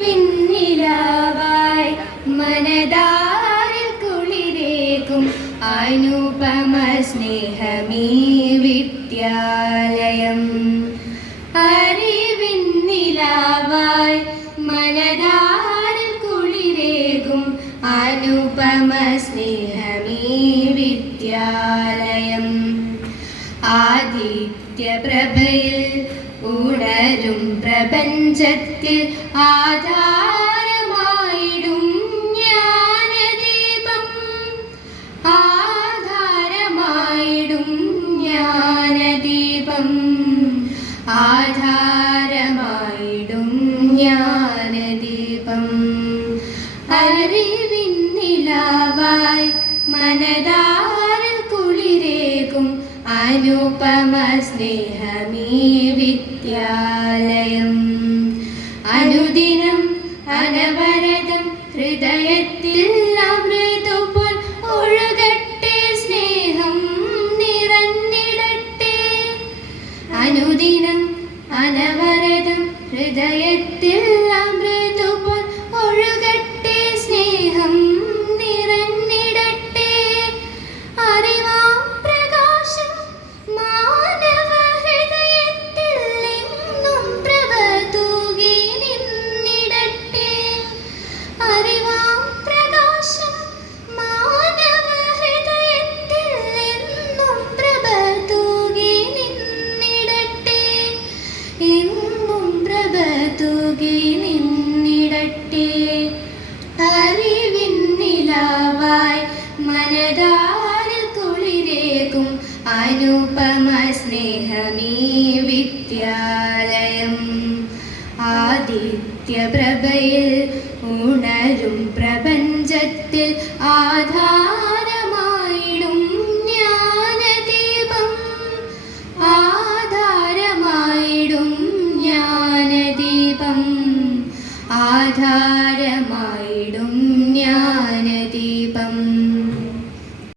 പിന്നിലാവായി മനതാരിൽ കുളിരേകും അനുപമ സ്നേഹമീ വിദ്യാലയം. അറിവിന്നിലാവായി മനതാരിൽ കുളിരേകും അനുപമ സ്നേഹമീ വിദ്യാലയം. ആദിത്യപ്രഭയിൽ ഉണരും പ്രപഞ്ചത്തിൽ ആധാരമായിടും ജ്ഞാനദീപം. ആധാരമായിടും ജ്ഞാനദീപം. ആധാരമായിടും ജ്ഞാനദീപം. അറിവിന്നിലാവായി മനതാരിൽ കുളിരേകും അനുപമ സ്നേഹമീ വിദ്യാലയം. അനുദിനം അനവരതം ഹൃദയത്തിൽ അമൃതുപോൽ ഒഴുകട്ടെ, സ്നേഹം നിറഞ്ഞിടട്ടെ. അനുദിനം അനവരതം ഹൃദയത്തിൽ അമൃതുപോൽ ഒഴുകട്ടെ, സ്നേഹം നിറഞ്ഞിടട്ടെ. അറിവാം പ്രകാശം മാനവ ഹൃദയത്തിൽ എങ്ങും പ്രഭ തൂകി നിന്നിടട്ടെ. അറിവാം പ്രകാശം മാനവ ഹൃദയത്തിൽ എന്നും പ്രഭ തൂകി നിന്നിടട്ടെ. എന്നും പ്രഭ തൂകി നിന്നിടട്ടെ. അറിവിന്നിലാവായി മനതാരിൽ കുളിരേകും അനുപമ സ്നേഹമീ വിദ്യാലയം. ആദിത്യപ്രഭയിൽ ഉണരും പ്രപഞ്ചത്തിൽ ആധാരമായിടും ജ്ഞാനദീപം. ആധാരമായിടും ജ്ഞാനദീപം. ആധാരമായിടും ജ്ഞാനദീപം.